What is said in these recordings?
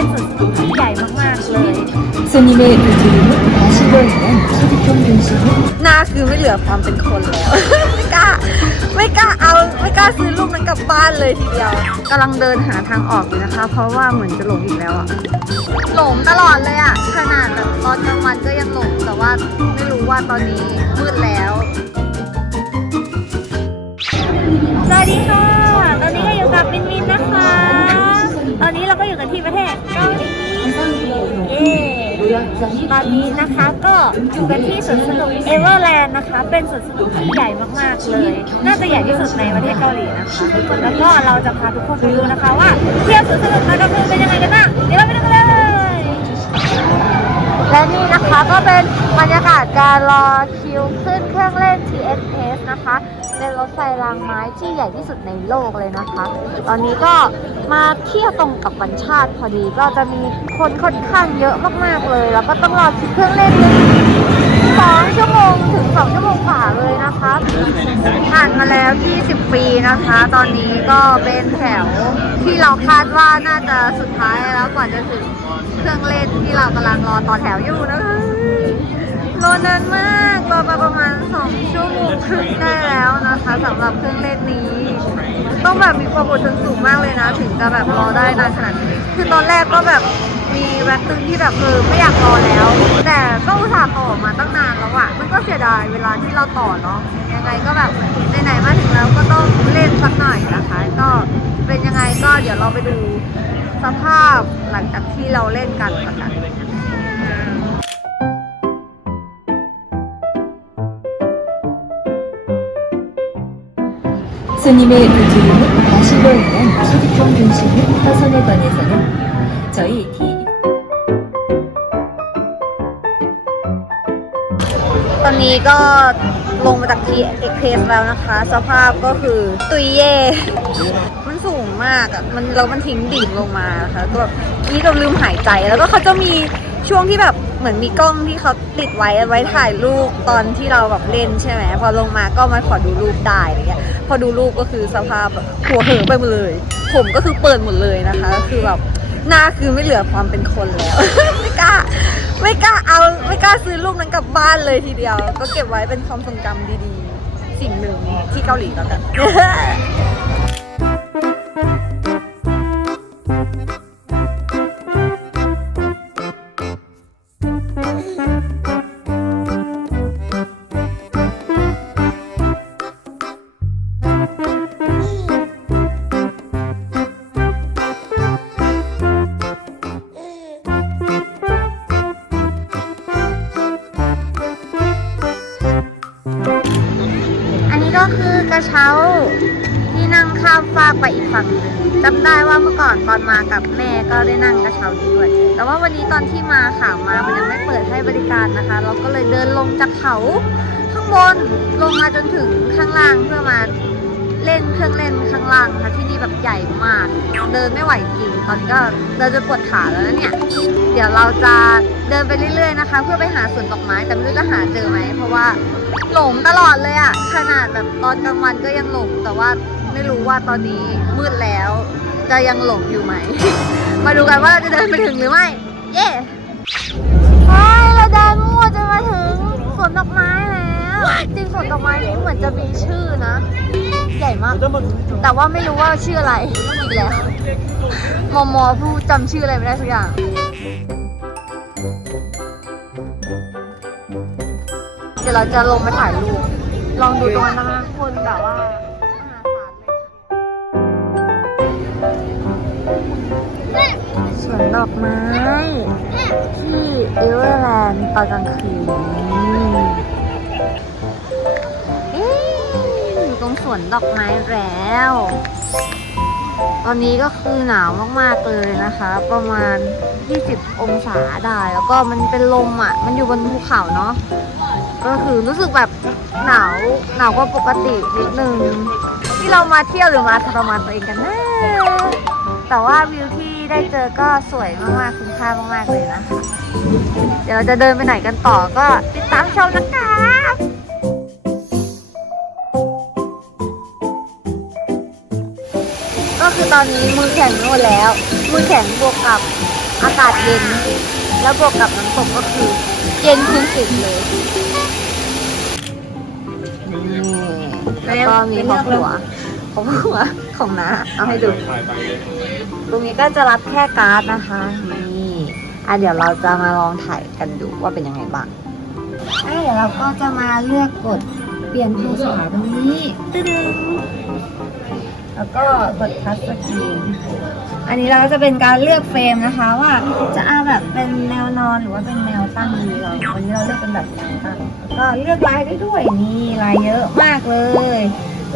เป็นสวนสนุกที่ใหญ่มากๆเลย 손님의 의지는 가시로 인한 소지품 중심은 หน้าคือไม่เหลือความเป็นคนแล้ว ไม่กล้า ไม่กล้าเอาไม่กล้าซื้อลูกนั้นกลับบ้านเลยทีเดียวกำลังเดินหาทางออกอยู่นะคะ เพราะว่าเหมือนจะหลงอีกแล้วอะหลงตลอดเลยอะขนาดแบบตอนกลางวันก็ยังหลงแต่ว่าไม่รู้ว่าตอนนี้มืดแล้ว สวัสดีค่ะ ตอนนี้นะคะก็อยู่กันที่สวนสนุกเอเวอร์แลนด์นะคะ เป็นสวนสนุกที่ใหญ่มากๆเลย น่าจะใหญ่ที่สุดในประเทศเกาหลีนะคะ แล้วก็เราจะพาทุกคนไปดูนะคะว่าเที่ยวสวนสนุกตอนกลางคืนเป็นยังไงกันบ้างเดี๋ยวเราไปดูกันเลย และนี่นะคะก็เป็นบรรยากาศการรอคิวขึ้นเครื่องเล่น TSS นะคะ เป็นรถไฟรางไม้ที่ใหญ่ที่สุดในโลกเลยนะคะ ตอนนี้ก็มาเที่ยวตรงกับวันชาติพอดีก็จะมีคนค่อนข้างเยอะมากๆเลย แล้วก็ต้องรอคิวเครื่องเล่นเลยสองชั่วโมงถึงสองชั่วโมงกว่าเลยนะคะผ่านมาแล้ว 20 ปีนะคะ ตอนนี้ก็เป็นแถวที่เราคาดว่าน่าจะสุดท้ายแล้วกว่าจะถึงเครื่องเล่นที่เรากำลังรอต่อแถวอยู่นะคะ รอนานมากรอมาประมาณ 2 ชั่วโมงครึ่งได้แล้วนะคะสำหรับเครื่องเล่นนี้ ต้องแบบมีความอดทนสูงมากเลยนะ ถึงจะแบบรอได้นานขนาดนี้คือตอนแรกก็แบบมีแวบตึงที่แบบเออไม่อยากรอแล้ว แต่ก็อุตส่าห์ต่อมาตั้งนานแล้วอะมันก็เสียดายเวลาที่เราต่อเนาะยังไงก็แบบไหนๆมาถึงแล้วก็ต้องเล่นสักหน่อยนะคะ ก็เป็นยังไงก็เดี๋ยวเราไปดูสภาพหลังจากที่เราเล่นกันนะคะ 손님의 의지는 가시로 인한 소지품 중심은 파손에 관해서는 저희 T ตอนนี้ก็ลงมาจากทีเอ็กเพสแล้วนะคะ สภาพก็คือตุยเย่ มันสูงมากอ่ะ มันแล้วมันทิ้งดิ่งลงมานะคะก็แบบนี่เราลืมหายใจ แล้วก็เขาจะมีช่วงที่แบบ เหมือนมีกล้องที่เขาติดไว้ไว้ถ่ายรูปตอนที่เราแบบเล่นใช่ไหมพอลงมาก็มาขอดูรูปได้อะไรเงี้ยพอดูรูปก็คือสภาพแบบหัวเหอไปหมดเลย ผมก็คือเปิดหมดเลยนะคะ คือแบบหน้าคือไม่เหลือความเป็นคนแล้ว ไม่กล้าไม่กล้าเอาไม่กล้าซื้อรูปนั้นกลับบ้านเลยทีเดียว ก็เก็บไว้เป็นความทรงจำดีๆ สิ่งหนึ่งที่เกาหลีแล้วกัน อันนี้ก็คือกระเช้า นั่งข้ามฟากไปอีกฝั่งหนึ่งจำได้ว่าเมื่อก่อนตอนมากับแม่ก็ได้นั่งกระเช้านี้ด้วย แต่ว่าวันนี้ตอนที่มาขามามันยังไม่เปิดให้บริการนะคะ เราก็เลยเดินลงจากเขา ข้างบนลงมาจนถึงข้างล่างเพื่อมาเล่นเครื่องเล่นข้างล่างนะคะที่นี่แบบใหญ่มาก เดินไม่ไหวจริง ตอนนี้ก็เดินจนปวดขาแล้วนะเนี่ย เดี๋ยวเราจะเดินไปเรื่อยๆนะคะ เพื่อไปหาสวนดอกไม้แต่ไม่รู้จะหาเจอไหมเพราะว่าหลงตลอดเลยอะขนาดแบบตอนกลางวันก็ยังหลงแต่ว่า ไม่รู้ว่าตอนนี้มืดแล้ว จะยังหลงอยู่ไหม มาดูกันว่าเราจะเดินไปถึงหรือไม่ เย้ไปเราเดินมั่วจนมาถึงสวนดอกไม้แล้วจริงสวนดอกไม้นี้เหมือนจะมีชื่อนะ ใหญ่มาก แต่ว่าไม่รู้ว่าชื่ออะไรอีกแล้วมอมอผู้จำชื่ออะไรไม่ได้สักอย่างเดี๋ยวเราจะลงมาถ่ายรูป ลองดูตรงนั้นนะ สวนดอกไม้ ที่เอเวอร์แลนด์ตอนกลางคืนเอ๊ะอยู่ตรงสวนดอกไม้แล้ว ตอนนี้ก็คือหนาวมากๆเลยนะคะ ประมาณ 20 องศาได้แล้วก็มันเป็นลมอะ มันอยู่บนภูเขาเนาะก็คือรู้สึกแบบหนาวหนาวกว่าปกตินิดนึงที่เรามาเที่ยวหรือมาทรมานตัวเองกันนะแต่ว่าวิวที่ ได้เจอก็สวยมากๆ คุ้มค่ามากๆเลยนะคะ เดี๋ยวเราจะเดินไปไหนกันต่อก็ติดตามชมนะคะก็คือตอนนี้มือแข็งไปหมดแล้ว มือแข็งบวกกับอากาศเย็น แล้วบวกกับน้ำตกก็คือ เย็นขึ้นสุดเลยนี่แล้วก็มีครอบครัวครอบครัว ของน้าเอาให้ดู ตรงนี้ก็จะรับแค่การ์ดนะคะ นี่อะเดี๋ยวเราจะมาลองถ่ายกันดูว่าเป็นยังไงบ้างอะเดี๋ยวเราก็จะมาเลือกกดเปลี่ยนภาษาตรงนี้ตึ้งแล้วก็กดทัชสกรีนอันนี้เราก็จะเป็นการเลือกเฟรมนะคะว่าจะเอาแบบเป็นแนวนอนหรือว่าเป็นแนวตั้งดีเราวันนี้เราเลือกเป็นแบบแนวตั้งแล้วก็เลือกลายได้ด้วยนี่ลายเยอะมากเลย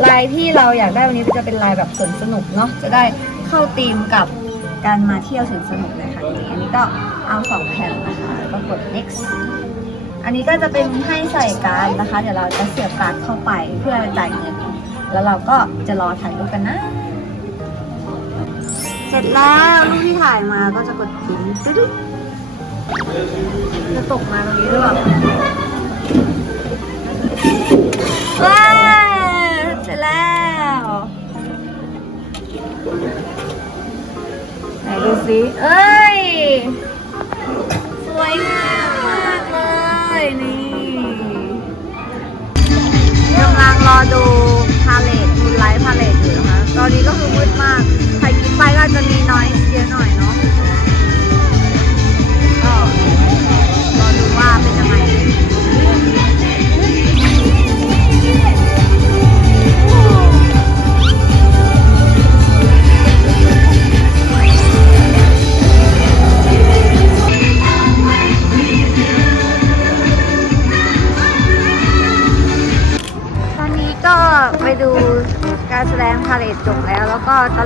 ลายที่เราอยากได้วันนี้จะเป็นลายแบบสวนสนุกเนาะจะได้เข้าธีมกับการมาเที่ยวสวนสนุกเลยค่ะนี่อันนี้ก็เอาสองแผ่นนะคะแล้วก็กด next อันนี้ก็จะเป็นให้ใส่การ์ดนะคะ เดี๋ยวเราจะเสียบการ์ดเข้าไปเพื่อจ่ายเงินแล้วเราก็จะรอถ่ายรูปกันนะ เสร็จแล้วรูปที่ถ่ายมาก็จะกดทิ้งตึ๊ดจะตกมาตรงนี้ด้วยว้า สิ เอ้ย สวยงามมากเลย นี่กำลังรอดู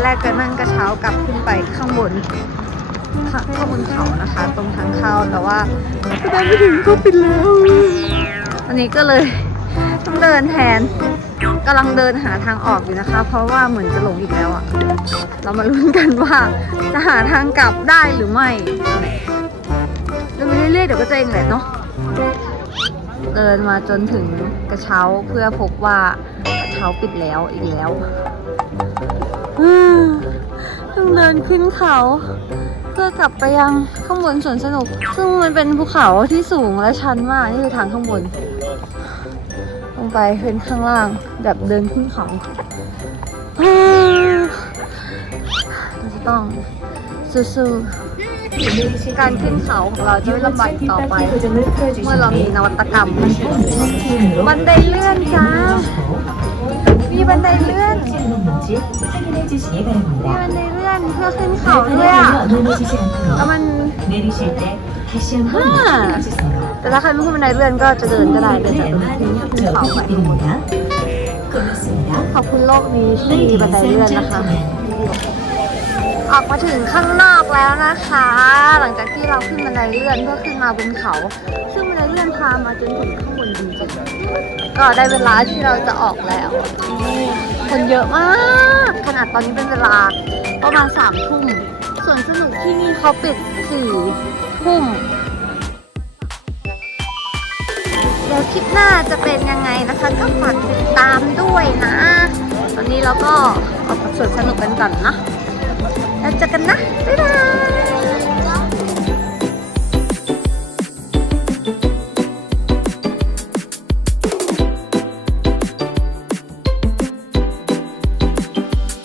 ก็ตอนแรกจะนั่งกระเช้ากลับขึ้นไปข้างบนข้าข้างบนเขานะคะ ตรงทางเข้าแต่ว่าเดินไม่ถึงก็ปิดแล้วอันนี้ก็เลยต้องเดินแทนกำลังเดินหาทางออกอยู่นะคะ เพราะว่าเหมือนจะหลงอีกแล้วอะเรามาลุ้นกันว่าจะหาทางกลับได้หรือไม่เดินไปเรื่อยๆเดี๋ยวก็จะเองแหละเนาะเดินมาจนถึงกระเช้าเพื่อพบว่ากระเช้าปิดแล้วอีกแล้ว ต้องเดินขึ้นเขา เพื่อกลับไปยังข้างบนสวนสนุก ซึ่งมันเป็นภูเขาที่สูงและชันมาก นี่คือทางข้างบน ลงไปเป็นข้างล่างแบบเดินขึ้นเขาเราจะต้องสู้ๆการขึ้นเขาของเราจะไม่ลำบากอีกต่อไป เมื่อเรามีนวัตกรรม บันไดเลื่อนจ้า มีบันไดเลื่อนมีบันไดเลื่อนเพื่อขึ้นเขาด้วยอะแล้วมันฮ่าแต่ถ้าใครไม่ขึ้นบันไดเลื่อนก็จะเดินก็ได้เดินจากตรงนี้ขึ้นเขาไปข้างบนขอบคุณโลกนี้ที่มีบันไดเลื่อนนะคะ ออกมาถึงข้างนอกแล้วนะคะ หลังจากที่เราขึ้นบันไดเลื่อนเพื่อขึ้นมาบนเขา ซึ่งบันไดเลื่อนพามาจนถึงข้าง บนจริงก็ได้เวลาที่เราจะออกแล้วนี่คนเยอะมาก ขนาดตอนนี้เป็นเวลาประมาณสามทุ่มส่วนสนุกที่นี่เขาปิดสี่ทุ่มเดี๋ยวคลิปหน้าจะเป็นยังไงนะคะ ก็ฝากติดตามด้วยนะ ตอนนี้เราก็ออกกับสวนสนุกกันก่อนเนาะแล้วเจอกันนะ บ๊ายบาย